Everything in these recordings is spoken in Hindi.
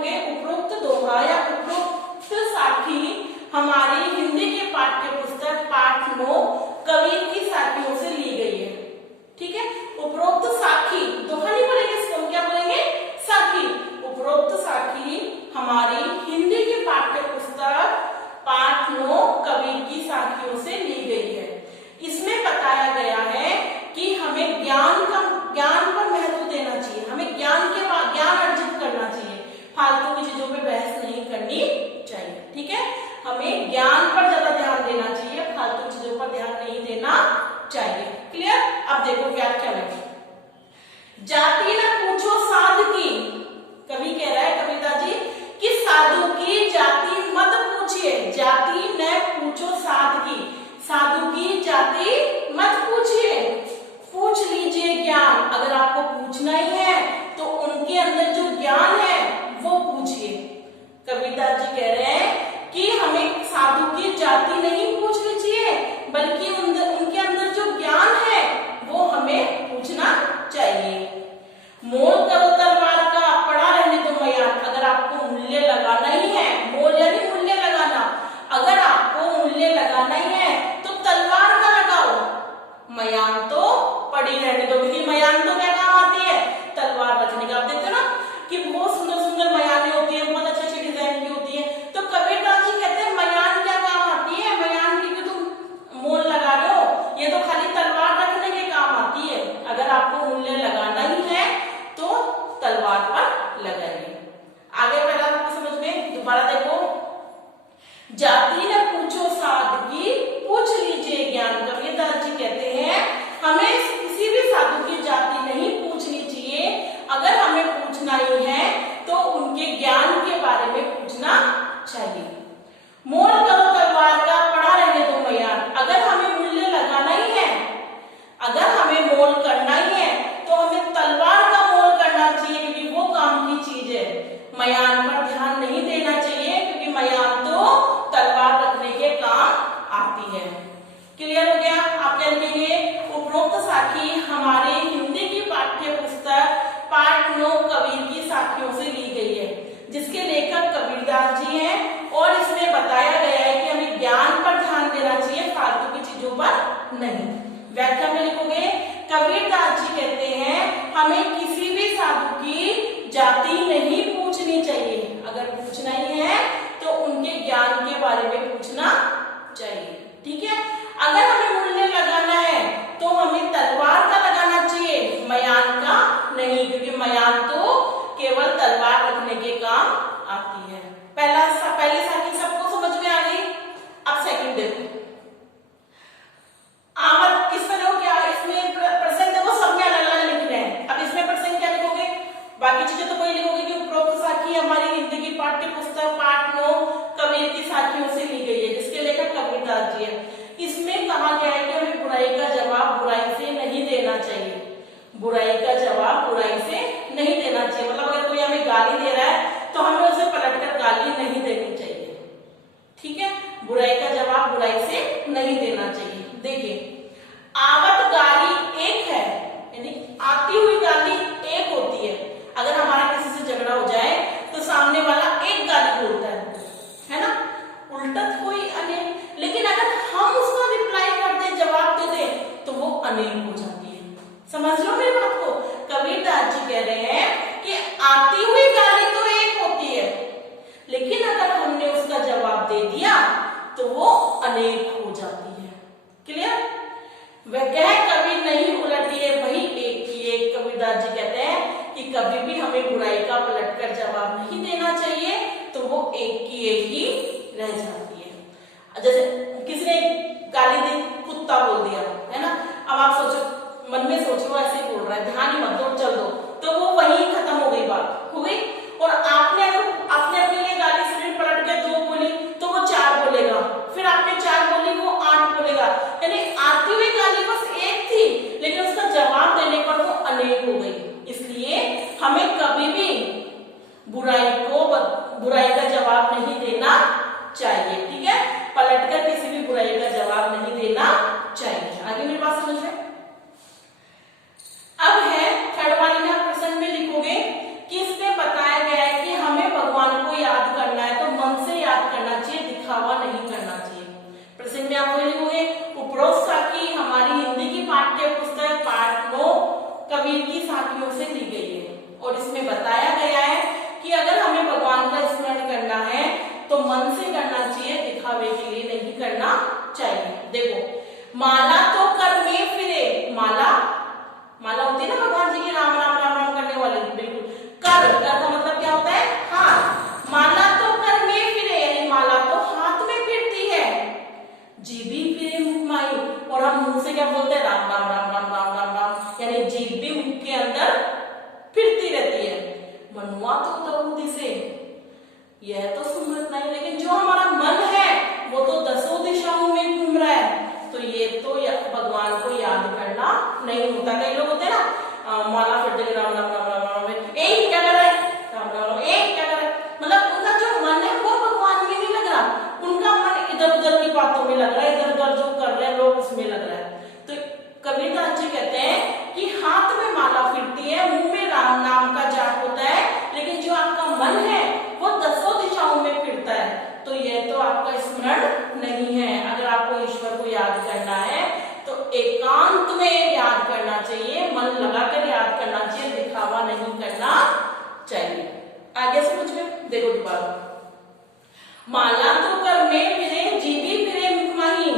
लिखोगे उपरोक्त दोहा या उपरोक्त साखी हमारी हिंदी के पाठ्य पुस्तक पाठ 9 कबीर की साखियों से ली गई है। ठीक है, उपरोक्त साखी, दोहा नहीं बोलेंगे इसको, क्या बोलेंगे? साखी। उपरोक्त साखी हमारी हिंदी की पाठ्य पुस्तक पाठ 9 कबीर की साखियों से ली गई है। इसमें बताया गया है कि हमें ज्ञान पर महत्व देना चाहिए, हमें ज्ञान अर्जित करना चाहिए, फालतू की चीजों पे बहस नहीं करनी चाहिए। ठीक है, हमें ज्ञान पर ज्यादा ध्यान देना चाहिए, फालतू चीजों पर ध्यान नहीं देना चाहिए। क्लियर? अब देखो व्याख्या में, जाति न पूछो साधु की, कवि कह रहा है कबीरदास जी कि साधु की जाति मत पूछिए, जाति न पूछो साधु की, साधु की जाति मत पूछिए, पूछ लीजिए ज्ञान। अगर आपको पूछना ही है तो उनके अंदर जो ज्ञान है वो पूछिए। कबीरदास जी कह रहे हैं कि हमें साधु की जाति नहीं पूछनी चाहिए, बल्कि उनके अंदर जो ज्ञान है वो हमें पूछना चाहिए। मोल करो तलवार का, पड़ा रहने दो मयान। अगर आपको मूल्य लगाना ही है, मोल यानी मूल्य लगाना, अगर आपको मूल्य लगाना ही है तो तलवार का लगाओ, मयान तो पड़ी रहने दो। क्योंकि मयान तो क्या काम आती है? तलवार रखने का। आप देखते हो ना कि बहुत सुंदर सुंदर मयानें होती है, बहुत अच्छे अच्छे डिजाइन की होती है। तो कबीरदास जी कहते हैं मयान क्या काम आती है? मयान की तुम मोल लगा रहे हो, ये तो खाली तलवार रखने के काम आती है। अगर आपको मूल्य लगाना ही है तो तलवार पर लगाइए। आगे पहला आपको समझ में, दोबारा देखो, जाति न पूछो साधु की, पूछ लीजिए ज्ञान। कबीरदास जी कहते हैं हमें किसी भी साधु की जाति नहीं पूछनी चाहिए, अगर हमें पूछना ही है तो उनके ज्ञान के बारे में पूछना चाहिए। मोल करो तलवार का, पड़ा रहने दो मयान। अगर हमें मूल्य लगाना ही है, अगर हमें मोल करना ही है तो हमें तलवार का मोल करना चाहिए, क्योंकि वो काम की चीज है। मयान पर ध्यान नहीं देना चाहिए, क्योंकि मयान तो तलवार रखने के काम आती है। क्लियर हो गया? आप क्या लिखेंगे? उपरोक्त साखी हमारे हिंदी की पाठ्य पुस्तक पाठ 9 कबीर की साखियों से ली गई है, जिसके लेखक कबीरदास जी हैं, और इसमें बताया गया है कि हमें ज्ञान पर ध्यान देना चाहिए, फालतू की चीजों पर नहीं। व्याख्या में लिखोगे, कबीरदास जी कहते हैं हमें किसी भी साधु की जाति नहीं पूछनी चाहिए, अगर पूछना ही है तो उनके ज्ञान के बारे में पूछना चाहिए। ठीक है, अगर हमें मूल्य लगाना है तो हमें तलवार का लगाना चाहिए, मयान का नहीं, क्योंकि मयान तो केवल तलवार रखने के काम आती है। पहली साखी सबको समझ में आ गई। अब सेकंड देखो, आवत किसमें देखो, क्या इसमें प्रसंग देखो, सब में अलग अलग लिखने हैं। अब इसमें प्रसंग क्या लिखोगे? बाकी चीजें तो वही लिखोगे कि उपरोक्त साखी हमारी हिंदी की पाठ्य पुस्तक पाठ 9 कबीर की साखियों से ली गई है, जिसके लेखक कबीरदास जी है। इसमें कहा गया है कि हमें बुराई का जवाब बुराई से नहीं देना चाहिए, बुराई का जवाब बुराई से नहीं देना चाहिए। मतलब अगर कोई हमें गाली दे रहा है तो हमें उसे पलटकर गाली नहीं देनी चाहिए। ठीक है, बुराई का जवाब बुराई से नहीं देना चाहिए। देखिए, आवत गाली एक है, यानी आती हुई गाली एक होती है। अगर हमारा किसी से झगड़ा हो जाए तो सामने वाला एक गाली बोलता है ना, उल्टा कोई अनेक। लेकिन अगर हम उसको रिप्लाई कर दे, जवाब दे दे, तो वो अनेक हो जाती है। समझ लो मेरी बात को। कबीरदास जी कह रहे हैं कि आती हुई गाली तो एक होती है, लेकिन अगर हमने उसका जवाब दे दिया तो वो अनेक हो जाती है। क्लियर? वह कह कभी नहीं उलटी है वही एक की एक। कबीरदास जी कहते हैं कि कभी भी हमें बुराई का पलटकर जवाब नहीं देना चाहिए, तो वो एक की एक ही रह जाती है। जैसे किसी ने गाली दी, कुत्ता बोल दिया, है ना, अब आप सोचो, मन में सोच लो ऐसे बोल रहा है, ध्यान ही मत दो, चल दो, तो वो वही खत्म हो गई, बात हो गई। और आपने अगर अपने लिए गाली से पलट के 2 बोली तो वो 4 बोलेगा, फिर आपने 4 बोली वो 8 बोलेगा, यानी आती हुई गाली बस एक थी, लेकिन उसका जवाब देने पर वो अनेक हो गई। इसलिए हमें कभी भी बुराई का जवाब नहीं देना चाहिए। ठीक है, पलटकर किसी भी बुराई का जवाब नहीं देना चाहिए। आगे मेरी बात समझ में? अब है थर्ड वाले में, आप प्रसंग में लिखोगे कि इसमें बताया गया है कि हमें भगवान के लिए नहीं करना चाहिए। देखो माला तो कर में फिरे, माला माला होती है ना भगवान जी की राम राम राम राम करने वाली, बिल्कुल। कर का मतलब क्या होता है? हाथ। माला तो कर में फिरे यानी माला तो हाथ में फिरती है, जीभी फिरे मुख माही, और हम मुंह से क्या बोलते हैं? राम राम राम राम राम राम राम, यानी जीभ भी मुख के अंदर फिरती रहती है। मनुआ तो दऊ दिसे, यह तो सुमरत नहीं, लेकिन जो हमारा मन है वो तो दसों दिशाओं में घूम रहा है, तो ये तो भगवान को याद करना नहीं होता। कई लोग होते हैं ना माला फिरते राम राम राम राम राम, एक क्या कर रहा है? राम राम राम, एक क्या कर रहा है? मतलब उनका जो मन है वो भगवान में नहीं लग रहा, उनका मन इधर उधर की बातों में लग रहा है, इधर उधर जो कर रहे हैं लोग उसमें लग रहा है। तो कबीरदास जी कहते हैं कि हाथ में माला फिरती है, मुंह में राम नाम का जाप होता है, लेकिन जो आपका मन है वो दसों दिशाओं में फिरता है, तो यह तो आपका स्मरण नहीं है। अगर आपको ईश्वर को याद करना है तो एकांत में याद करना चाहिए, मन लगाकर याद करना चाहिए, दिखावा नहीं करना चाहिए। आगे समझ में देखो दोबारा, माला तो कर में फिरे, जीभी फिरे मुख माही,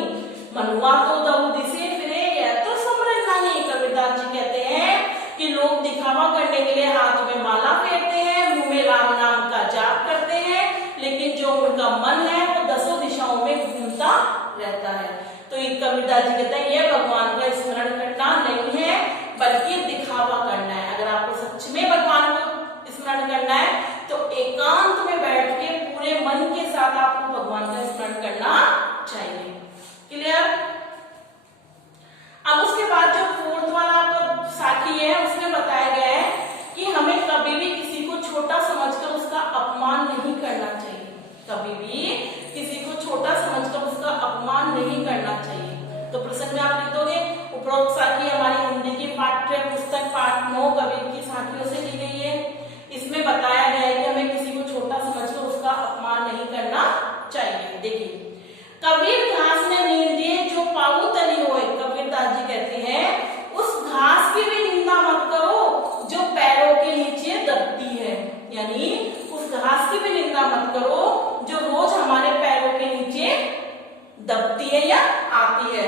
मनुआ तो दऊ दिसे फिरे, यह तो समरण नहीं। कबीरदास जी कहते हैं कि लोग दिखावा करने के लिए हाथ में माला फेरते हैं, मुंह में राम नाम का जाप करते हैं, लेकिन जो उनका मन है वो दसों दिशाओं में घूमता रहता है। तो ये कबीरदास जी कहते हैं ये भगवान का स्मरण करना नहीं है, बल्कि दिखावा करना है। अगर आपको सच में भगवान को स्मरण करना है तो एकांत में बैठ के पूरे मन के साथ आपको भगवान का स्मरण करना चाहिए। क्लियर? अब उसके बाद जो फोर्थ वाला आपको साखी है उसमें बताया गया है कि हमें कभी भी किसी को छोटा समझकर उसका अपमान नहीं करना चाहिए, कभी भी किसी को छोटा समझकर उसका अपमान नहीं करना चाहिए। तो प्रसंग में आप लिख दोगे, उपरोक्त साखी हमारी हिंदी की पाठ्य पुस्तक पाठ 9 कबीर की साखियों से ली गई है। इसमें बताया गया है कि हमें किसी को छोटा समझकर उसका अपमान नहीं करना चाहिए। देखिए, कबीर घास ने नींद दिए जो पाऊ तली होए, कबीरदास जी कहते हैं उस घास की भी निंदा मत करो जो पैरों के नीचे दबती है, यानी उस घास की भी निंदा मत करो जो रोज हमारे पैरों के नीचे दबती है या आती है।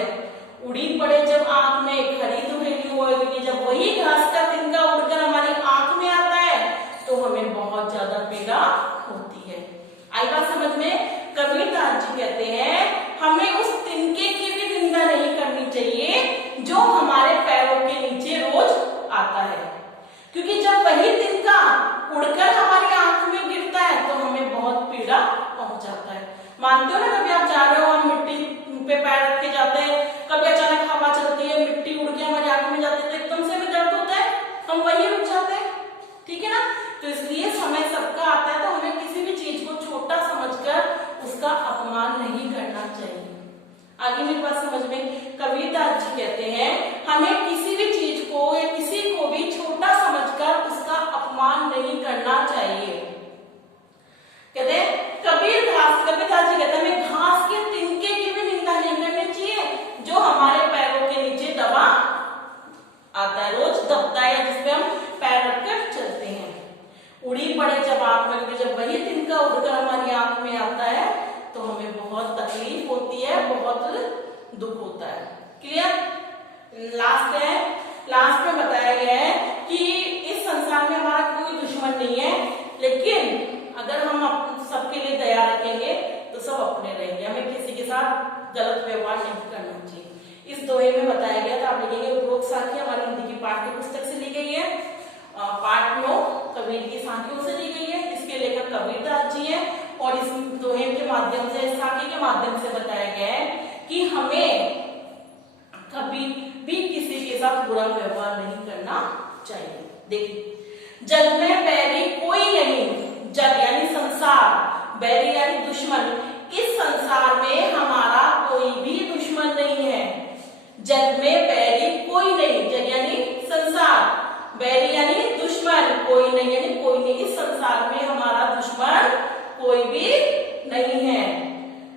उड़ी पड़े जब आंख में खरी दुहेली होए, क्योंकि जब वही घास का तिनका उड़कर हमारी आंख में आता है तो हमें बहुत ज्यादा पीड़ा होती है। आई बात समझ में? कबीरदास जी कहते हैं हमें उस तिनके की भी निंदा नहीं करनी चाहिए जो हमारे पैरों के नीचे रोज आता है, क्योंकि जब वही तिनका उड़कर हमारी आंख में गिरता है तो हमें बहुत पीड़ा पहुंचाता है। मानते हो ना, कभी आप जा रहे हो, हम मिट्टी पे पैर रख के जाते हैं, कभी अचानक हवा चलती है, मिट्टी उड़ के हमारी आंख में जाती है तो एकदम से भी दर्द होता है, हम वहीं रुक जाते हैं, ठीक है ना? तो इसलिए समय सबका आता है, तो हमें किसी भी चीज को छोटा समझकर उसका अपमान नहीं करना चाहिए। आगे मेरी बात समझ में? कबीरदास जी कहते हैं हमें किसी भी चीज को या किसी को भी छोटा समझकर उसका अपमान नहीं करना चाहिए। कहते हैं कबीरदास जी कहते हैं हमें घास के तिनके की भी निंदा नहीं करनी चाहिए जो हमारे पैरों के नीचे दबा आता है, रोज दबता है, जिसपे हम पैर रखकर चलते हैं। उड़ी पड़े जब आंख में, जब वही तिनका उड़कर हमारी आंख में आता है तो हमें बहुत तकलीफ होती है, बहुत दुख होता है। क्लियर? लास्ट है, लास्ट में बताया गया है कि इस संसार में हमारा कोई दुश्मन नहीं है, लेकिन अगर हम सबके लिए दया रखेंगे तो सब अपने रहेंगे, हमें किसी के साथ गलत व्यवहार नहीं करना चाहिए। इस दोहे में बताया गया था, आप लिखेंगे उपरोक्त साखी हमारी हिंदी की पाठ्य पुस्तक से ली गई है, पाठ 9 कबीर की साखियों से ली गई है। इसके लेखक कबीरदास जी हैं और इस दोहे के माध्यम से, इस साखी के माध्यम से बताया गया है कि हमें कभी भी किसी के साथ बुरा व्यवहार नहीं करना चाहिए। देखिए, जग में बैरी कोई नहीं, जग यानी संसार, बैरी यानी दुश्मन, इस संसार में हमारा कोई भी दुश्मन नहीं है। जग में बैरी कोई नहीं, जग यानी संसार, बैरी यानी दुश्मन, कोई नहीं यानी कोई नहीं, इस संसार में हमारा दुश्मन कोई भी नहीं है।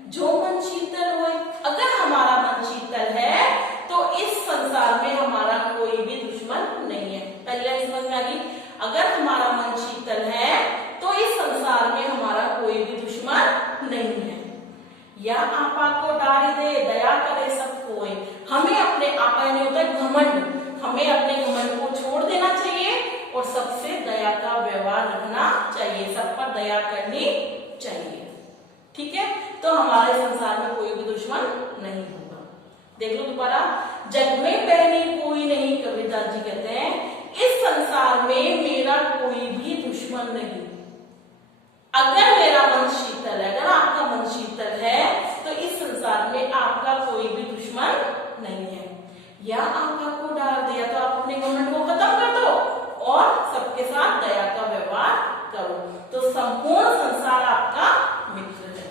जो मन शीतल होए, अगर हमारा मन शीतल है तो इस संसार में हमारा कोई भी दुश्मन नहीं है। पहले समझ में आ गई? अगर हमारा मन शीतल है तो इस संसार में हमारा कोई भी दुश्मन नहीं है। या आपा को डारी दे दया करे सब कोई। हमें अपने आपा यानी होता है घमंड, हमें अपने घमंड को छोड़ देना चाहिए और सबसे दया का व्यवहार रखना चाहिए, सब पर दया करनी चाहिए। ठीक है, तो हमारे संसार में कोई भी दुश्मन नहीं होगा। देख लो दोबारा, जग में पहली कोई नहीं, कबीरदास जी कहते हैं इस संसार में मेरा कोई भी दुश्मन नहीं। अगर मेरा मन शीतल है, अगर आपका मन शीतल है तो इस संसार में आपका कोई भी दुश्मन नहीं है। या आप आपको डाल दिया तो आप अपने घमंड को खत्म कर दो और सबके साथ दया का व्यवहार करो, तो संपूर्ण संसार आपका मित्र है।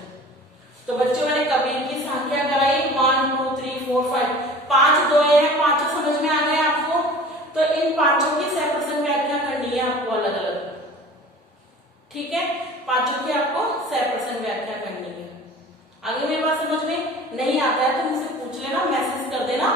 तो बच्चों मैंने कबीर की संख्या कराई 1 2 3 4 5, 5 दो है, 5 समझ में आ गए आपको। तो इन पांचों की सह व्याख्या करनी है आपको अलग अलग। ठीक है, पांचों की आपको सह व्याख्या करनी है। आगे मेरी बात समझ में नहीं आता है तो मुझसे पूछ लेना, मैसेज कर देना।